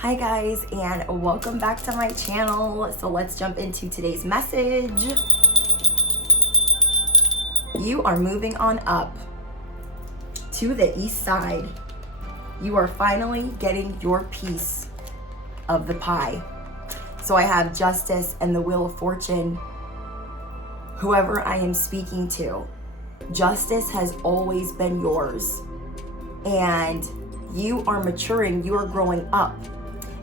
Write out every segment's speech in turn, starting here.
Hi guys, and welcome back to my channel. So let's jump into today's message. You are moving on up to the east side. You are finally getting your piece of the pie. So I have Justice and the Wheel of Fortune. Whoever I am speaking to, justice has always been yours. And you are maturing, you are growing up.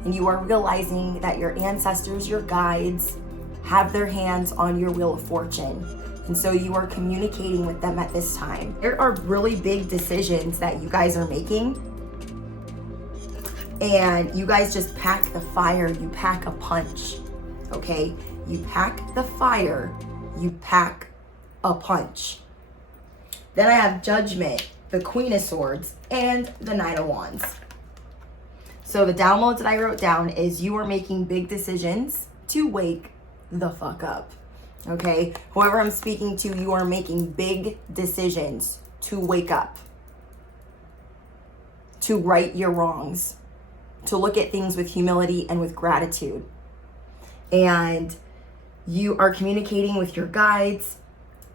And you are realizing that your ancestors, your guides, have their hands on your Wheel of Fortune. And so you are communicating with them at this time. There are really big decisions that you guys are making. And you guys just pack the fire, you pack a punch, okay? You pack the fire, you pack a punch. Then I have Judgment, the Queen of Swords, and the Knight of Wands. So the downloads that I wrote down is you are making big decisions to wake the fuck up, okay? Whoever I'm speaking to, you are making big decisions to wake up, to right your wrongs, to look at things with humility and with gratitude. And you are communicating with your guides.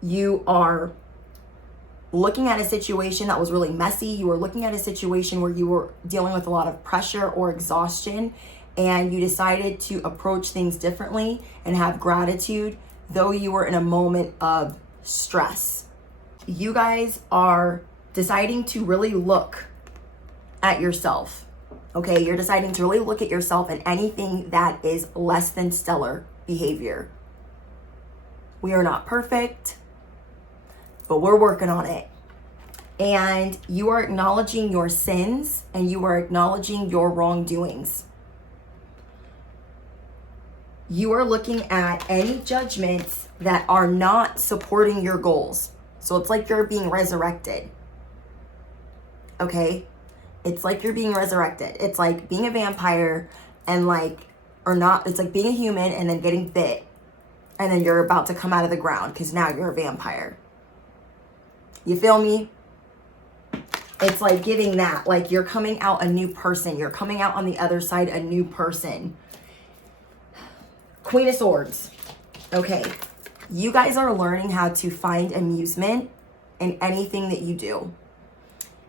You are looking at a situation that was really messy. You were looking at a situation where you were dealing with a lot of pressure or exhaustion, and you decided to approach things differently and have gratitude, though you were in a moment of stress. You guys are deciding to really look at yourself, okay? You're deciding to really look at yourself and anything that is less than stellar behavior. We are not perfect, but we're working on it. And you are acknowledging your sins and you are acknowledging your wrongdoings. You are looking at any judgments that are not supporting your goals. So it's like you're being resurrected. Okay? It's like you're being resurrected. It's like being a vampire and it's like being a human and then getting bit. And then you're about to come out of the ground because now you're a vampire. You feel me? It's like giving that, like you're coming out a new person. You're coming out on the other side a new person. Queen of Swords. Okay. You guys are learning how to find amusement in anything that you do.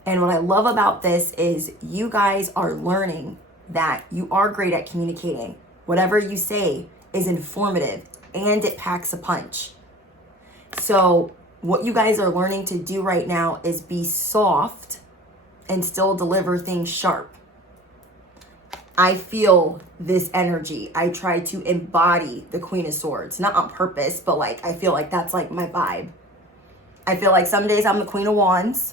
And what I love about this is you guys are learning that you are great at communicating. Whatever you say is informative and it packs a punch. So what you guys are learning to do right now is be soft and still deliver things sharp. I feel this energy. I try to embody the Queen of Swords, not on purpose, but I feel like that's like my vibe. I feel like some days I'm the Queen of Wands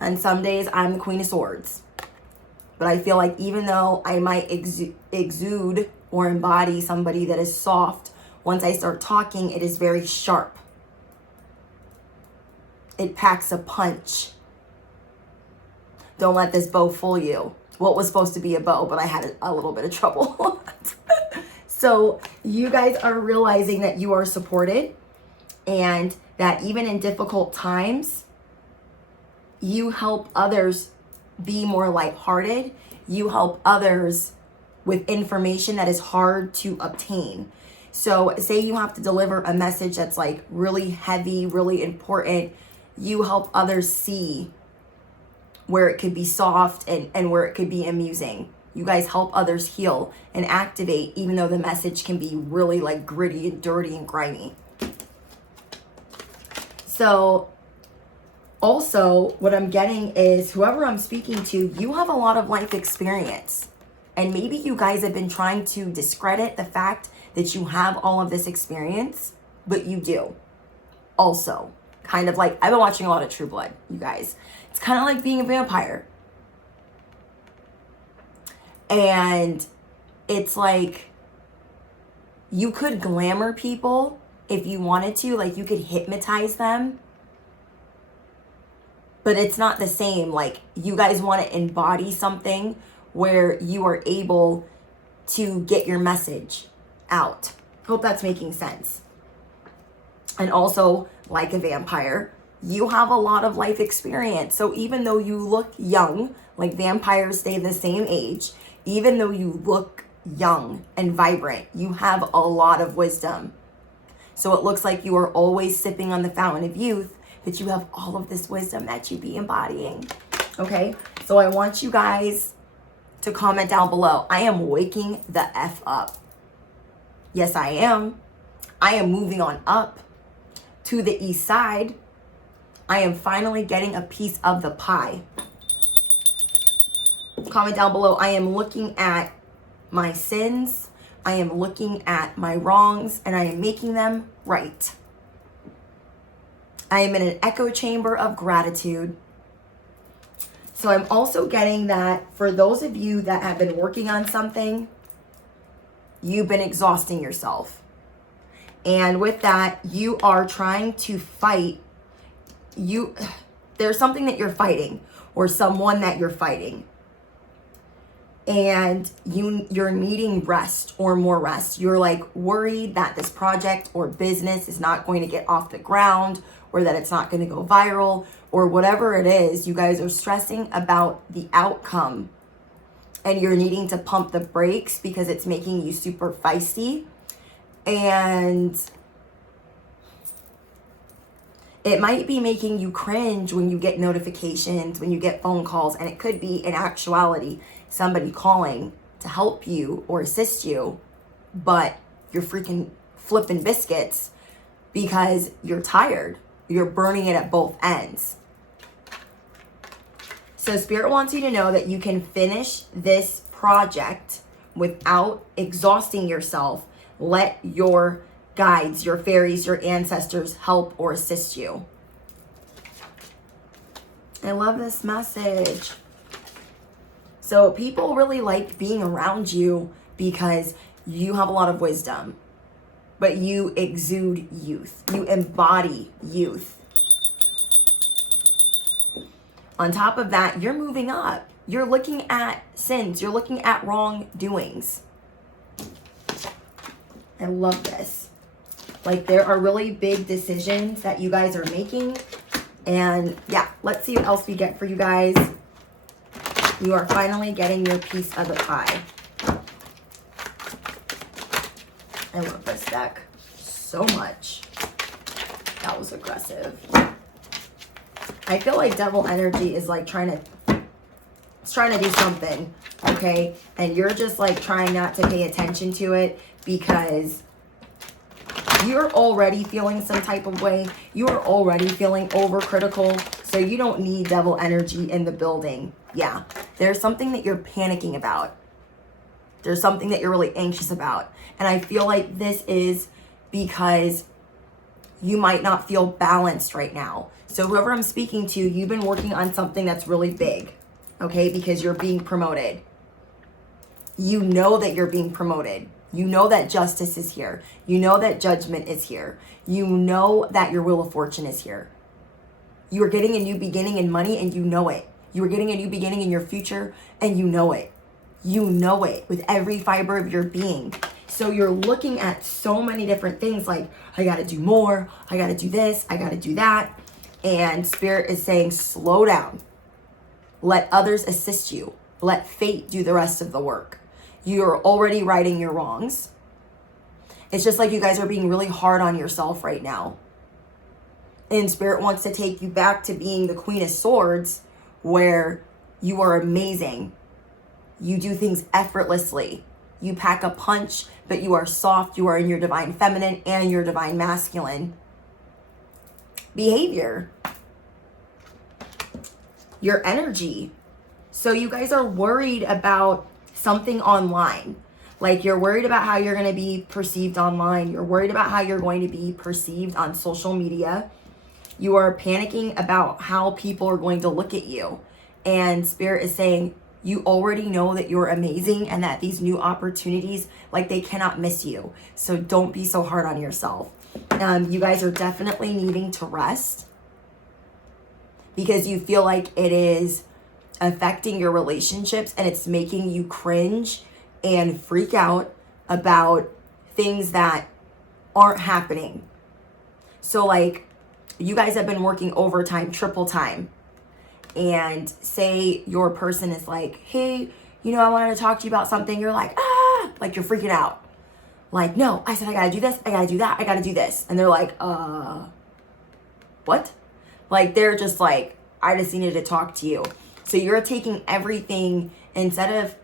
and some days I'm the Queen of Swords. But I feel like even though I might exude or embody somebody that is soft, once I start talking, it is very sharp. It packs a punch. Don't let this bow fool you. Well, it was supposed to be a bow, but I had a little bit of trouble. So you guys are realizing that you are supported and that even in difficult times, you help others be more lighthearted. You help others with information that is hard to obtain. So say you have to deliver a message that's like really heavy, really important. You help others see where it could be soft and where it could be amusing. You guys help others heal and activate, even though the message can be really like gritty and dirty and grimy. So also what I'm getting is whoever I'm speaking to, you have a lot of life experience. And maybe you guys have been trying to discredit the fact that you have all of this experience, but you do. Also, kind of like, I've been watching a lot of True Blood, you guys. It's kind of like being a vampire. And it's like, you could glamour people if you wanted to, like you could hypnotize them. But it's not the same. Like you guys want to embody something where you are able to get your message out. Hope that's making sense. And also, like a vampire, you have a lot of life experience. So even though you look young, like vampires stay the same age, Even though you look young and vibrant, you have a lot of wisdom. So it looks like you are always sipping on the fountain of youth, but you have all of this wisdom that you be embodying. Okay? So I want you guys to comment down below. I am waking the F up. Yes, I am. I am moving on up to the east side. I am finally getting a piece of the pie. Comment down below. I am looking at my sins. I am looking at my wrongs, and I am making them right. I am in an echo chamber of gratitude. So I'm also getting that for those of you that have been working on something, you've been exhausting yourself. And with that, you are trying to fight. There's something that you're fighting, or someone that you're fighting. And you're needing rest or more rest. You're like worried that this project or business is not going to get off the ground, or that it's not going to go viral, or whatever it is. You guys are stressing about the outcome, and you're needing to pump the brakes because it's making you super feisty. And it might be making you cringe when you get notifications, when you get phone calls, and it could be in actuality somebody calling to help you or assist you, but you're freaking flipping biscuits because you're tired. You're burning it at both ends. So Spirit wants you to know that you can finish this project without exhausting yourself. Let your guides, your fairies, your ancestors help or assist you. I love this message. So people really like being around you because you have a lot of wisdom, but you exude youth. You embody youth. On top of that, you're moving up. You're looking at sins. You're looking at wrongdoings. I love this. Like, there are really big decisions that you guys are making. And yeah, let's see what else we get for you guys. You are finally getting your piece of the pie. I love this deck so much. That was aggressive. I feel like devil energy is like trying to do something, okay? And you're just like trying not to pay attention to it because you're already feeling some type of way. You are already feeling overcritical, so you don't need devil energy in the building. Yeah, there's something that you're panicking about. There's something that you're really anxious about. And I feel like this is because you might not feel balanced right now. So whoever I'm speaking to, you've been working on something that's really big, okay? Because you're being promoted. You know that you're being promoted. You know that justice is here. You know that judgment is here. You know that your wheel of fortune is here. You are getting a new beginning in money and you know it. You are getting a new beginning in your future and you know it. You know it with every fiber of your being. So you're looking at so many different things like, I got to do more. I got to do this. I got to do that. And Spirit is saying, slow down. Let others assist you. Let fate do the rest of the work. You're already righting your wrongs. It's just like you guys are being really hard on yourself right now. And Spirit wants to take you back to being the Queen of Swords, where you are amazing. You do things effortlessly. You pack a punch, but you are soft. You are in your divine feminine and your divine masculine behavior. Your energy. So you guys are worried about something online. Like, you're worried about how you're going to be perceived online. You're worried about how you're going to be perceived on social media. You are panicking about how people are going to look at you. And Spirit is saying, you already know that you're amazing and that these new opportunities, like, they cannot miss you. So don't be so hard on yourself. You guys are definitely needing to rest because you feel like it is affecting your relationships and it's making you cringe and freak out about things that aren't happening. So like, you guys have been working overtime, triple time, and say your person is like, hey, you know, I wanted to talk to you about something. You're like, like you're freaking out. Like, no, I said, I gotta do this, I gotta do that, I gotta do this. And they're like, what? Like, they're just like, I just needed to talk to you. So you're taking everything, instead of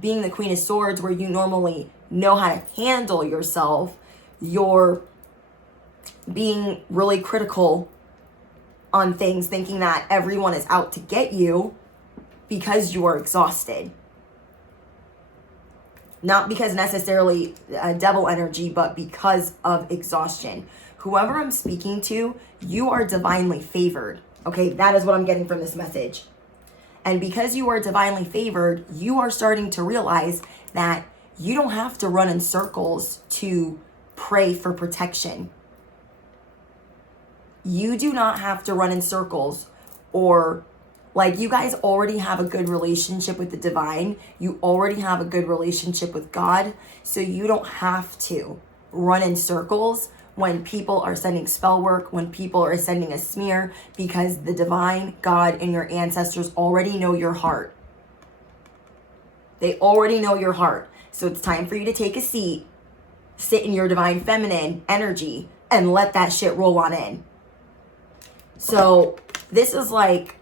being the Queen of Swords where you normally know how to handle yourself, you're being really critical on things, thinking that everyone is out to get you because you are exhausted. Not because necessarily devil energy, but because of exhaustion. Whoever I'm speaking to, you are divinely favored. Okay, that is what I'm getting from this message. And because you are divinely favored, you are starting to realize that you don't have to run in circles to pray for protection. You do not have to run in circles, or like, you guys already have a good relationship with the divine. You already have a good relationship with God. So you don't have to run in circles when people are sending spell work, when people are sending a smear, because the divine, God, and your ancestors already know your heart. They already know your heart. So it's time for you to take a seat, sit in your divine feminine energy, and let that shit roll on in. So this is like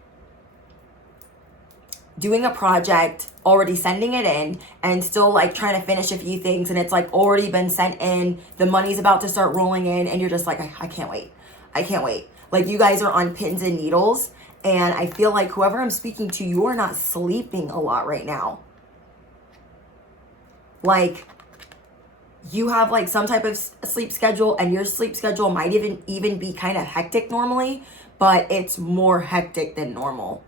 doing a project, already sending it in, and still like trying to finish a few things, and it's like already been sent in, the money's about to start rolling in, and you're just like, I can't wait. I can't wait. Like, you guys are on pins and needles, and I feel like whoever I'm speaking to, you are not sleeping a lot right now. Like, you have like some type of sleep schedule, and your sleep schedule might even be kind of hectic normally, but it's more hectic than normal.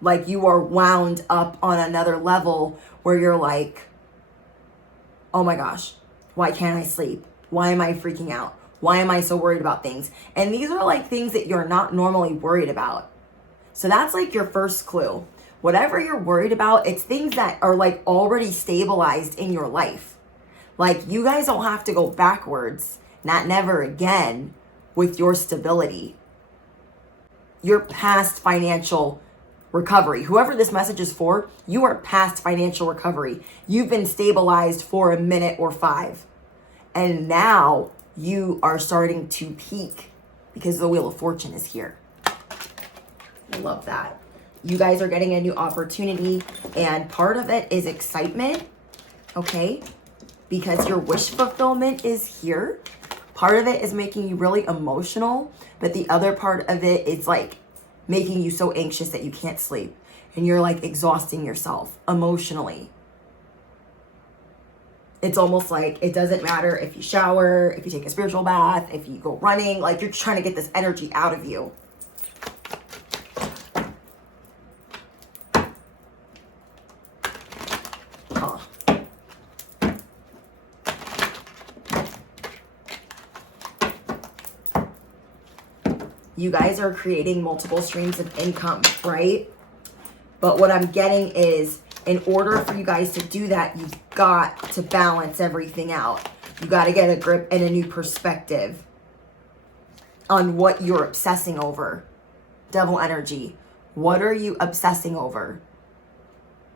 Like, you are wound up on another level where you're like, oh my gosh, why can't I sleep? Why am I freaking out? Why am I so worried about things? And these are like things that you're not normally worried about. So that's like your first clue. Whatever you're worried about, it's things that are like already stabilized in your life. Like, you guys don't have to go backwards, not never again, with your stability. You're past financial recovery. Whoever this message is for, you are past financial recovery. You've been stabilized for a minute or 5. And now you are starting to peak because the Wheel of Fortune is here. I love that. You guys are getting a new opportunity, and part of it is excitement, okay? Because your wish fulfillment is here. Part of it is making you really emotional, but the other part of it is like making you so anxious that you can't sleep, and you're like exhausting yourself emotionally. It's almost like it doesn't matter if you shower, if you take a spiritual bath, if you go running, like you're trying to get this energy out of you. You guys are creating multiple streams of income, right? But what I'm getting is, in order for you guys to do that, you've got to balance everything out. You got to get a grip and a new perspective on what you're obsessing over. Devil energy. What are you obsessing over?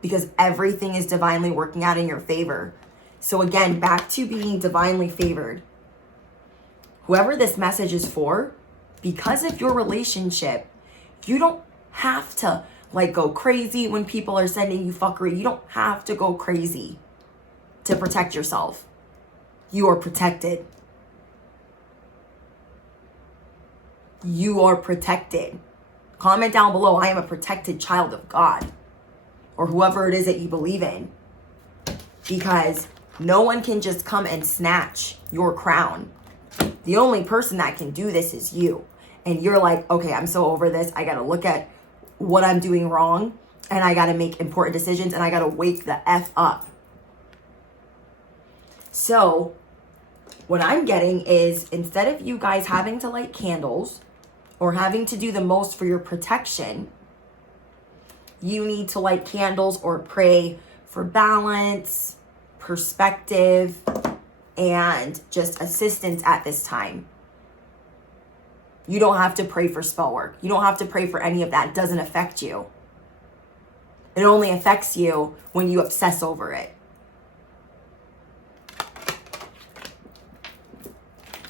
Because everything is divinely working out in your favor. So again, back to being divinely favored. Whoever this message is for, because of your relationship, you don't have to like go crazy when people are sending you fuckery. You don't have to go crazy to protect yourself. You are protected. You are protected. Comment down below, I am a protected child of God, or whoever it is that you believe in. Because no one can just come and snatch your crown. The only person that can do this is you. And you're like, okay, I'm so over this. I got to look at what I'm doing wrong, and I got to make important decisions, and I got to wake the F up. So what I'm getting is, instead of you guys having to light candles or having to do the most for your protection, you need to light candles or pray for balance, perspective, and just assistance at this time. You don't have to pray for spell work. You don't have to pray for any of that. It doesn't affect you. It only affects you when you obsess over it.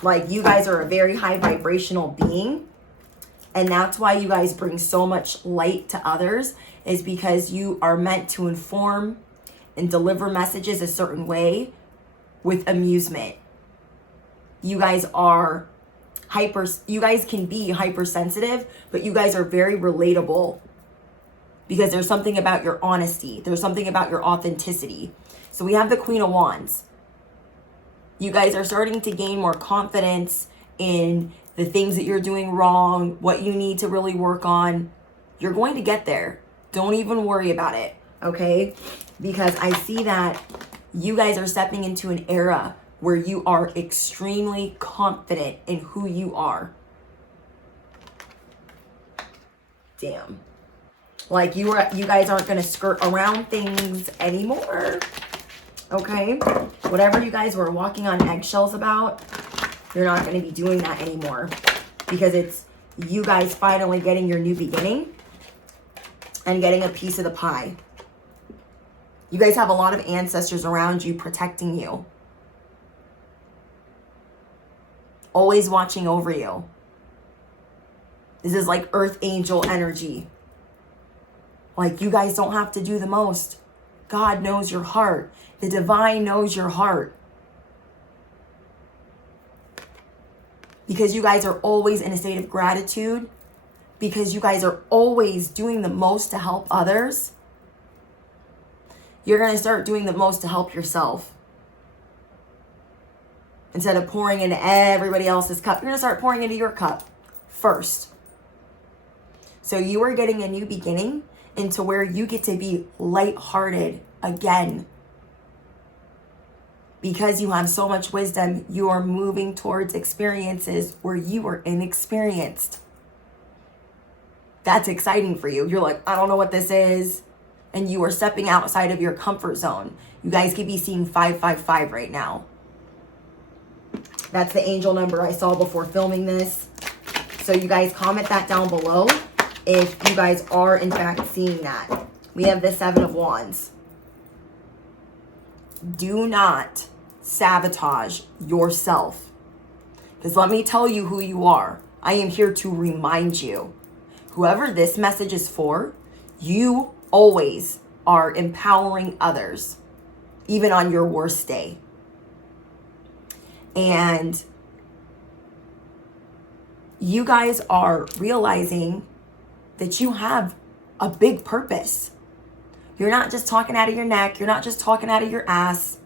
Like, you guys are a very high vibrational being. And that's why you guys bring so much light to others, is because you are meant to inform and deliver messages a certain way with amusement. You guys are you guys can be hypersensitive, but you guys are very relatable because there's something about your honesty. There's something about your authenticity. So we have the Queen of Wands. You guys are starting to gain more confidence in the things that you're doing wrong, what you need to really work on. You're going to get there. Don't even worry about it, okay? Because I see that you guys are stepping into an era where you are extremely confident in who you are. Damn. Like, you guys aren't going to skirt around things anymore, okay? Whatever you guys were walking on eggshells about, you're not going to be doing that anymore, because it's you guys finally getting your new beginning and getting a piece of the pie. You guys have a lot of ancestors around you protecting you, always watching over you. This is like earth angel energy. Like, you guys don't have to do the most. God knows your heart. The divine knows your heart. Because you guys are always in a state of gratitude. Because you guys are always doing the most to help others. You're going to start doing the most to help yourself. Instead of pouring into everybody else's cup, you're going to start pouring into your cup first. So you are getting a new beginning into where you get to be lighthearted again. Because you have so much wisdom, you are moving towards experiences where you are inexperienced. That's exciting for you. You're like, I don't know what this is. And you are stepping outside of your comfort zone. You guys could be seeing 555 right now. That's the angel number I saw before filming this. So you guys comment that down below if you guys are in fact seeing that. We have the 7 of Wands. Do not sabotage yourself. Because let me tell you who you are. I am here to remind you. Whoever this message is for, you always are empowering others, even on your worst day. And you guys are realizing that you have a big purpose. You're not just talking out of your neck. You're not just talking out of your ass.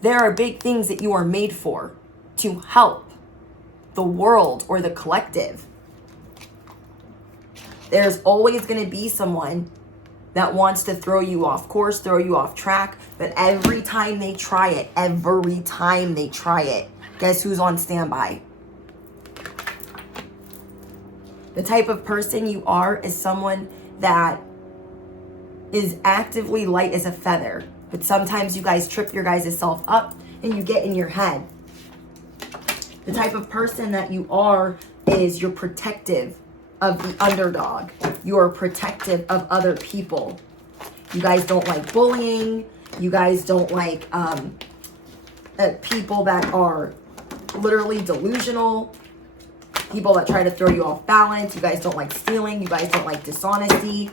There are big things that you are made for, to help the world or the collective. There's always going to be someone that wants to throw you off course, throw you off track. But every time they try it, guess who's on standby? The type of person you are is someone that is actively light as a feather. But sometimes you guys trip your guys' self up and you get in your head. The type of person that you are is you're protective of the underdog. You are protective of other people. You guys don't like bullying. You guys don't like people that are literally delusional. People that try to throw you off balance. You guys don't like stealing. You guys don't like dishonesty.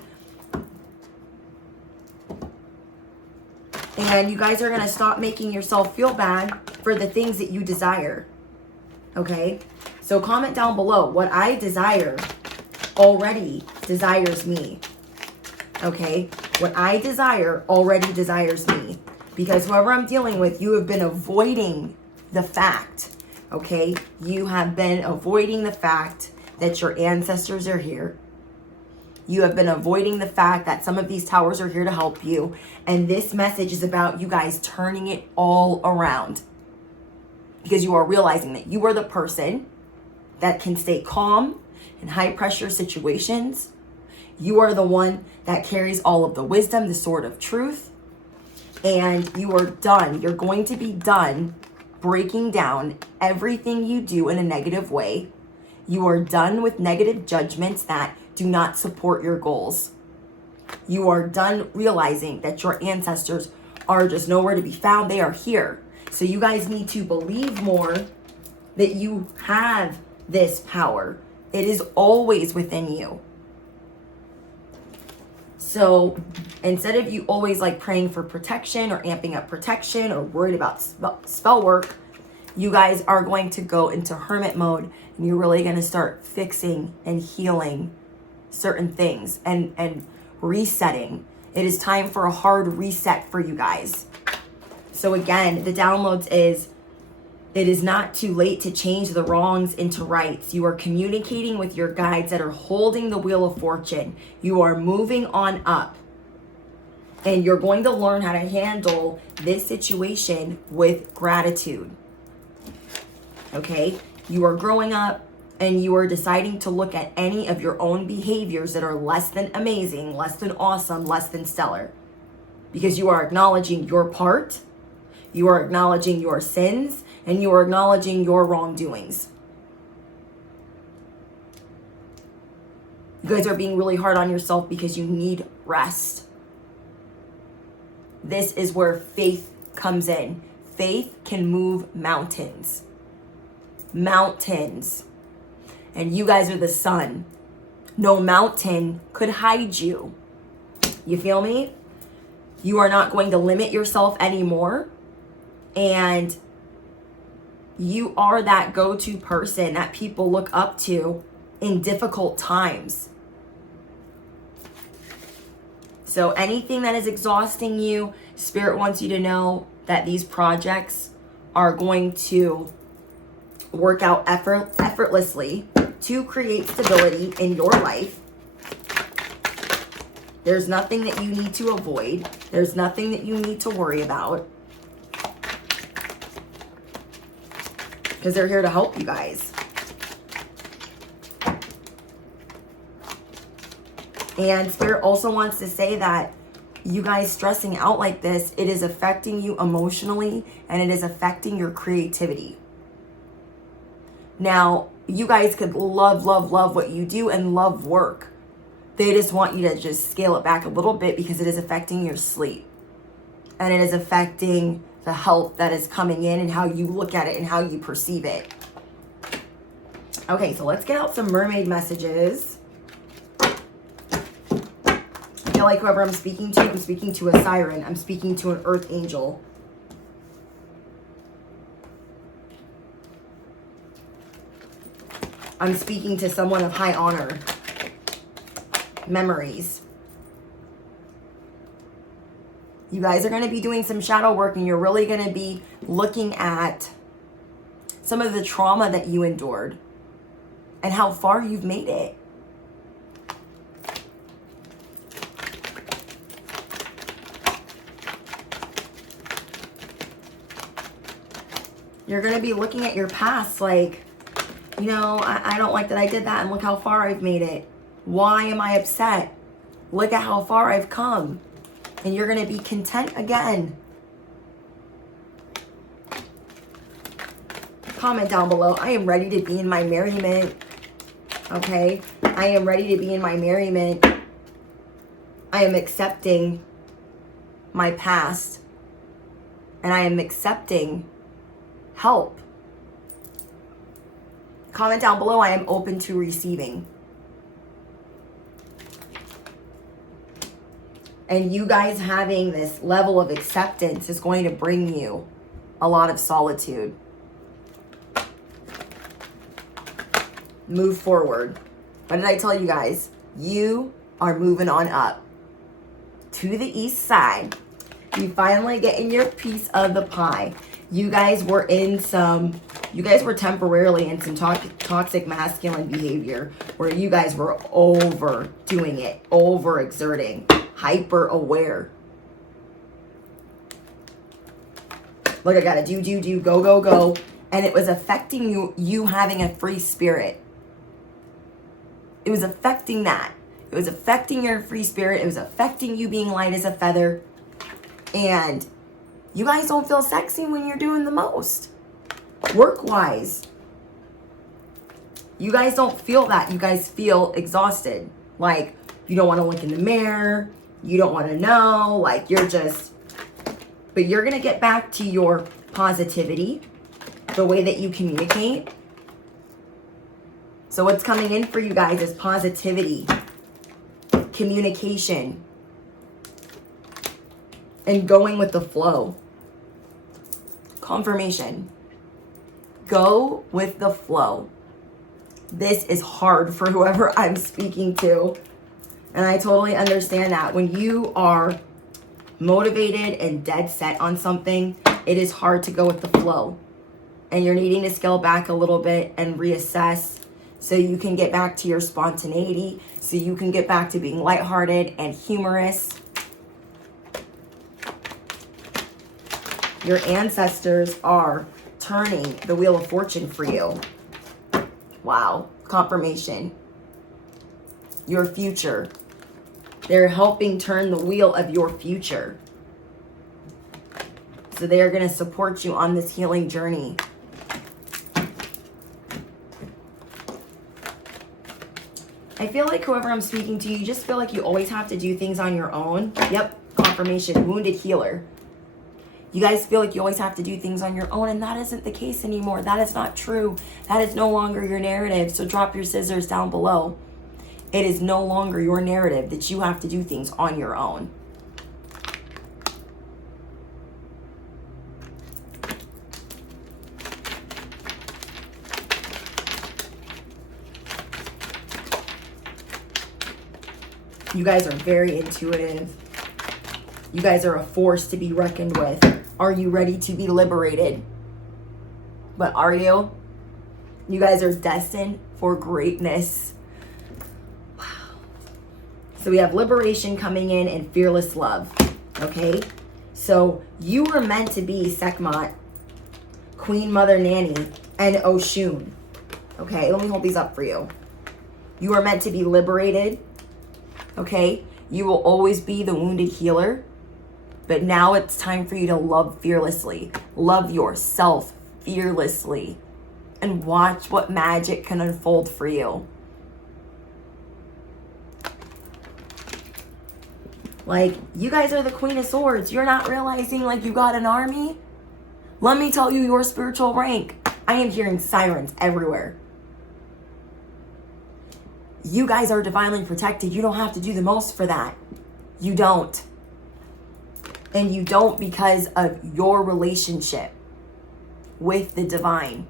And you guys are going to stop making yourself feel bad for the things that you desire. Okay? So comment down below. What I desire already desires me. Okay? What I desire already desires me. Because whoever I'm dealing with, you have been avoiding the fact. Okay? You have been avoiding the fact that your ancestors are here. You have been avoiding the fact that some of these towers are here to help you. And this message is about you guys turning it all around. Because you are realizing that you are the person that can stay calm in high pressure situations. You are the one that carries all of the wisdom, the sword of truth. And you are done. You're going to be done breaking down everything you do in a negative way. You are done with negative judgments that do not support your goals. You are done realizing that your ancestors are just nowhere to be found. They are here. So you guys need to believe more that you have this power. It is always within you. So instead of you always like praying for protection or amping up protection or worried about spell work, you guys are going to go into hermit mode, and you're really going to start fixing and healing certain things and resetting. It is time for a hard reset for you guys. So again, the downloads is, it is not too late to change the wrongs into rights. You are communicating with your guides that are holding the wheel of fortune. You are moving on up. And you're going to learn how to handle this situation with gratitude. Okay? You are growing up and you are deciding to look at any of your own behaviors that are less than amazing, less than awesome, less than stellar. Because you are acknowledging your part, you are acknowledging your sins, and you are acknowledging your wrongdoings. You guys are being really hard on yourself because you need rest. This is where faith comes in. Faith can move mountains. Mountains. And you guys are the sun. No mountain could hide you. You feel me? You are not going to limit yourself anymore. And you are that go-to person that people look up to in difficult times. So anything that is exhausting you, Spirit wants you to know that these projects are going to work out effortlessly to create stability in your life. There's nothing that you need to avoid. There's nothing that you need to worry about. Because they're here to help you guys. And Spirit also wants to say that you guys stressing out like this, it is affecting you emotionally and it is affecting your creativity. Now, you guys could love what you do and love work. They just want you to just scale it back a little bit because it is affecting your sleep. And it is affecting the health that is coming in and how you look at it and how you perceive it. Okay, so let's get out some mermaid messages. I feel like whoever I'm speaking to a siren. I'm speaking to an earth angel. I'm speaking to someone of high honor. Memories. You guys are going to be doing some shadow work, and you're really going to be looking at some of the trauma that you endured and how far you've made it. You're going to be looking at your past like, you know, I don't like that I did that, and look how far I've made it. Why am I upset? Look at how far I've come. And you're going to be content again. Comment down below. I am ready to be in my merriment. Okay? I am ready to be in my merriment. I am accepting my past. And I am accepting help. Comment down below. I am open to receiving. And you guys having this level of acceptance is going to bring you a lot of solitude. Move forward. What did I tell you guys? You are moving on up to the east side. You finally getting your piece of the pie. You guys were temporarily in some toxic masculine behavior where you guys were overdoing it, overexerting, hyper aware. Look, I gotta do, go. And it was affecting you having a free spirit. It was affecting that. It was affecting your free spirit. It was affecting you being light as a feather. And you guys don't feel sexy when you're doing the most. Work-wise. You guys don't feel that. You guys feel exhausted. Like, you don't want to look in the mirror. You don't want to know. Like, you're just, but you're going to get back to your positivity, the way that you communicate. So what's coming in for you guys is positivity, communication, and going with the flow. Confirmation. Go with the flow. This is hard for whoever I'm speaking to. And I totally understand that. When you are motivated and dead set on something, it is hard to go with the flow. And you're needing to scale back a little bit and reassess so you can get back to your spontaneity, so you can get back to being lighthearted and humorous. Your ancestors are turning the wheel of fortune for you. Wow, confirmation. Your future. They're helping turn the wheel of your future. So they are going to support you on this healing journey. I feel like whoever I'm speaking to, you just feel like you always have to do things on your own. Yep, confirmation, wounded healer. You guys feel like you always have to do things on your own, and that isn't the case anymore. That is not true. That is no longer your narrative. So drop your scissors down below. It is no longer your narrative that you have to do things on your own. You guys are very intuitive. You guys are a force to be reckoned with. Are you ready to be liberated? But are you? You guys are destined for greatness. Wow. So we have liberation coming in and fearless love. Okay? So you were meant to be Sekhmet, Queen Mother Nanny, and Oshun. Okay? Let me hold these up for you. You are meant to be liberated. Okay? You will always be the wounded healer. But now it's time for you to love fearlessly. Love yourself fearlessly. And watch what magic can unfold for you. Like, you guys are the Queen of Swords. You're not realizing like you got an army? Let me tell you your spiritual rank. I am hearing sirens everywhere. You guys are divinely protected. You don't have to do the most for that. You don't. And you don't because of your relationship with the divine.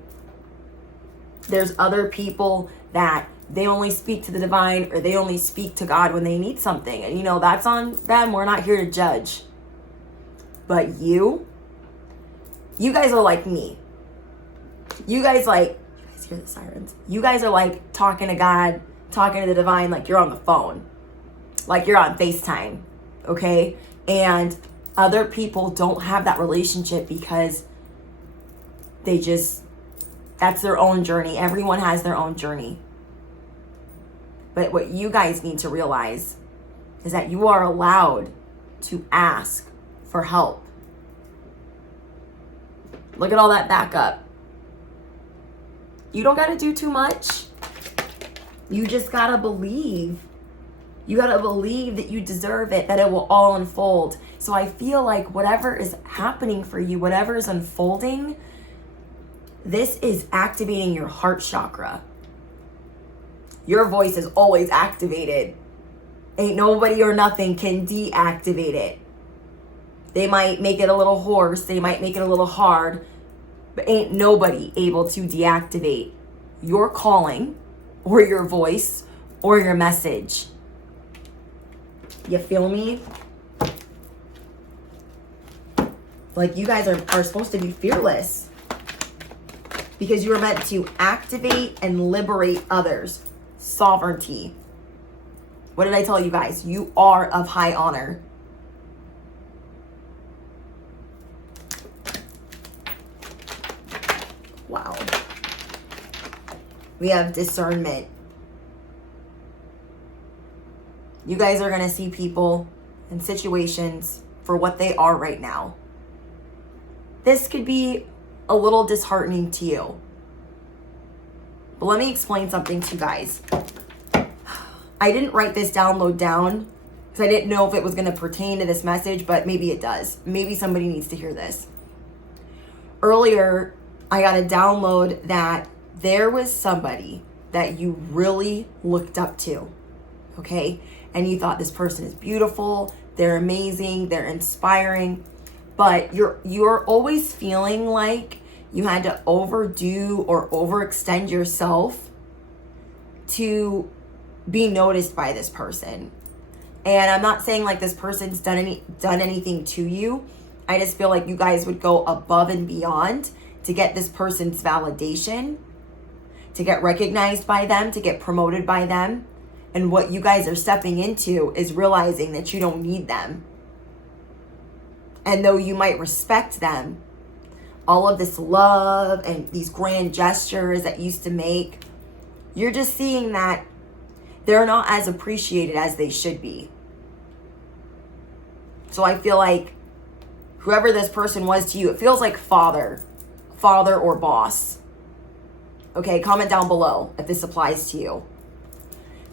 There's other people that they only speak to the divine or they only speak to God when they need something. And you know, that's on them. We're not here to judge. But you guys are like me. You guys hear the sirens. You guys are like talking to God, talking to the divine like you're on the phone. Like you're on FaceTime. Okay? And other people don't have that relationship because that's their own journey. Everyone has their own journey. But what you guys need to realize is that you are allowed to ask for help. Look at all that backup. You don't got to do too much. You just got to believe. You got to believe that you deserve it, that it will all unfold. So I feel like whatever is happening for you, whatever is unfolding, this is activating your heart chakra. Your voice is always activated. Ain't nobody or nothing can deactivate it. They might make it a little hoarse, they might make it a little hard, but ain't nobody able to deactivate your calling or your voice or your message. You feel me? Like you guys are supposed to be fearless because you are meant to activate and liberate others. Sovereignty. What did I tell you guys? You are of high honor. Wow. We have discernment. You guys are going to see people and situations for what they are right now. This could be a little disheartening to you. But let me explain something to you guys. I didn't write this download down because I didn't know if it was going to pertain to this message, but maybe it does. Maybe somebody needs to hear this. Earlier, I got a download that there was somebody that you really looked up to, okay? And you thought this person is beautiful, they're amazing, they're inspiring, but you're always feeling like you had to overdo or overextend yourself to be noticed by this person. And I'm not saying like this person's done anything to you. I just feel like you guys would go above and beyond to get this person's validation, to get recognized by them, to get promoted by them. And what you guys are stepping into is realizing that you don't need them. And though you might respect them, all of this love and these grand gestures that you used to make, you're just seeing that they're not as appreciated as they should be. So I feel like whoever this person was to you, it feels like father or boss. Okay, comment down below if this applies to you.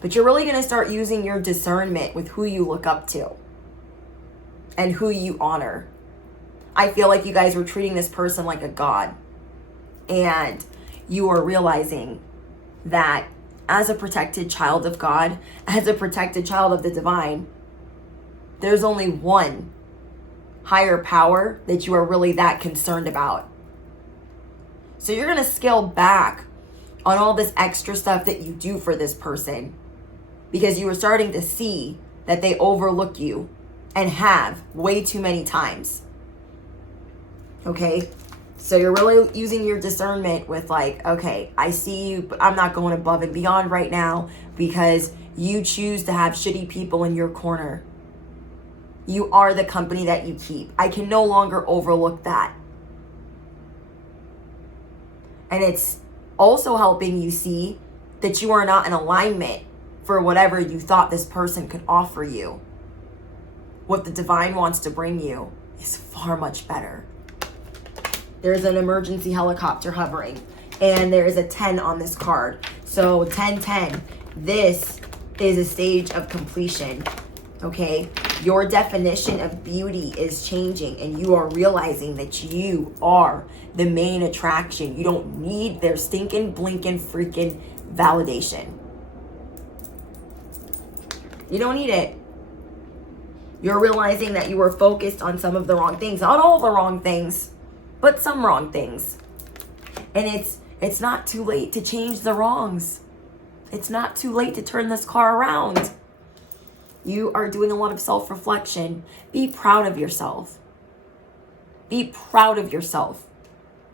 But you're really going to start using your discernment with who you look up to and who you honor. I feel like you guys were treating this person like a god. And you are realizing that as a protected child of God, as a protected child of the divine, there's only one higher power that you are really that concerned about. So you're going to scale back on all this extra stuff that you do for this person because you are starting to see that they overlook you and have way too many times. Okay? So you're really using your discernment with like, okay, I see you, but I'm not going above and beyond right now because you choose to have shitty people in your corner. You are the company that you keep. I can no longer overlook that. And it's also helping you see that you are not in alignment for whatever you thought this person could offer you. What the divine wants to bring you is far much better. There's an emergency helicopter hovering, and there is a 10 on this card. So 10-10, this is a stage of completion, okay? Your definition of beauty is changing, and you are realizing that you are the main attraction. You don't need their stinking, blinking, freaking validation. You don't need it. You're realizing that you were focused on some of the wrong things. Not all the wrong things, but some wrong things. And it's not too late to change the wrongs. It's not too late to turn this car around. You are doing a lot of self-reflection. Be proud of yourself. Be proud of yourself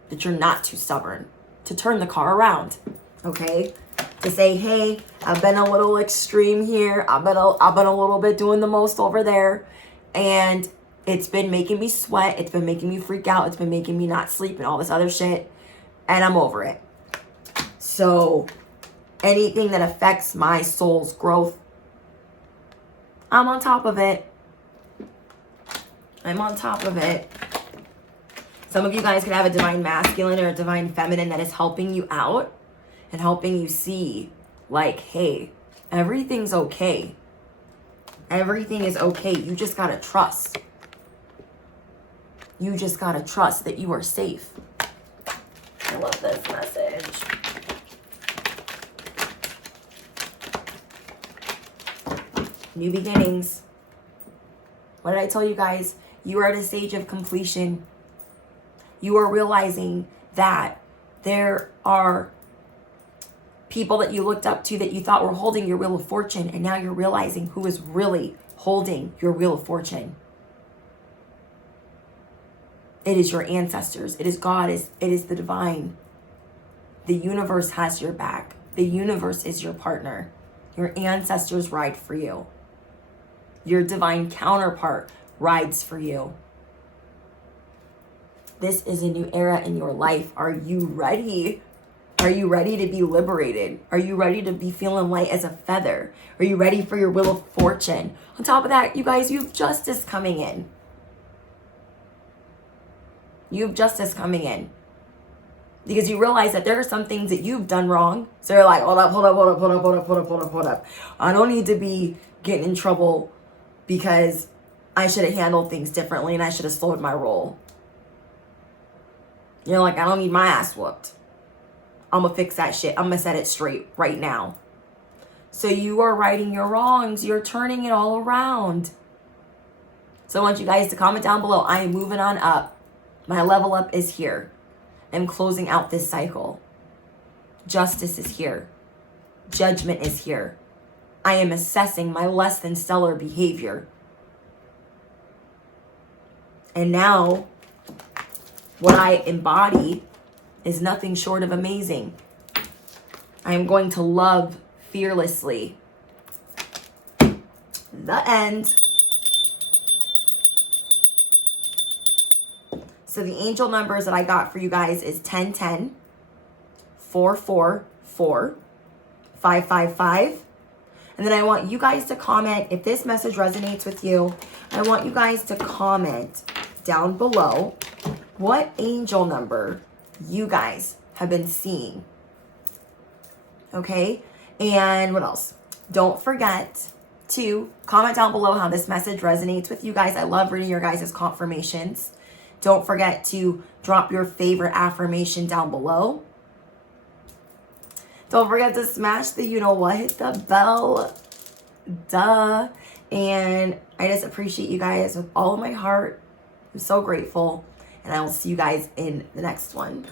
that you're not too stubborn to turn the car around, okay? To say, hey, I've been a little extreme here. I've been a little bit doing the most over there. And it's been making me sweat. It's been making me freak out. It's been making me not sleep and all this other shit. And I'm over it. So anything that affects my soul's growth, I'm on top of it. I'm on top of it. Some of you guys could have a divine masculine or a divine feminine that is helping you out and helping you see, like, hey, everything's okay. Everything is okay. You just gotta trust. You just gotta trust that you are safe. I love this message. New beginnings. What did I tell you guys? You are at a stage of completion. You are realizing that there are people that you looked up to that you thought were holding your wheel of fortune, and now you're realizing who is really holding your wheel of fortune. It is your ancestors. It is God. It is the divine. The universe has your back. The universe is your partner. Your ancestors ride for you. Your divine counterpart rides for you. This is a new era in your life. Are you ready? Are you ready to be liberated? Are you ready to be feeling light as a feather? Are you ready for your wheel of fortune? On top of that, you guys, you have justice coming in. You have justice coming in. Because you realize that there are some things that you've done wrong. So you're like, hold up. I don't need to be getting in trouble because I should have handled things differently and I should have slowed my roll. You're like, I don't need my ass whooped. I'm going to fix that shit. I'm going to set it straight right now. So you are righting your wrongs. You're turning it all around. So I want you guys to comment down below. I am moving on up. My level up is here. I'm closing out this cycle. Justice is here. Judgment is here. I am assessing my less than stellar behavior. And now, what I embody is nothing short of amazing. I am going to love fearlessly. The end. So the angel numbers that I got for you guys is 1010, 444, 555. And then I want you guys to comment, if this message resonates with you, I want you guys to comment down below what angel number you guys have been seeing. Okay? And what else? Don't forget to comment down below how this message resonates with you guys. I love reading your guys' confirmations. Don't forget to drop your favorite affirmation down below. Don't forget to smash the you-know-what, hit the bell. Duh. And I just appreciate you guys with all of my heart. I'm so grateful. And I will see you guys in the next one.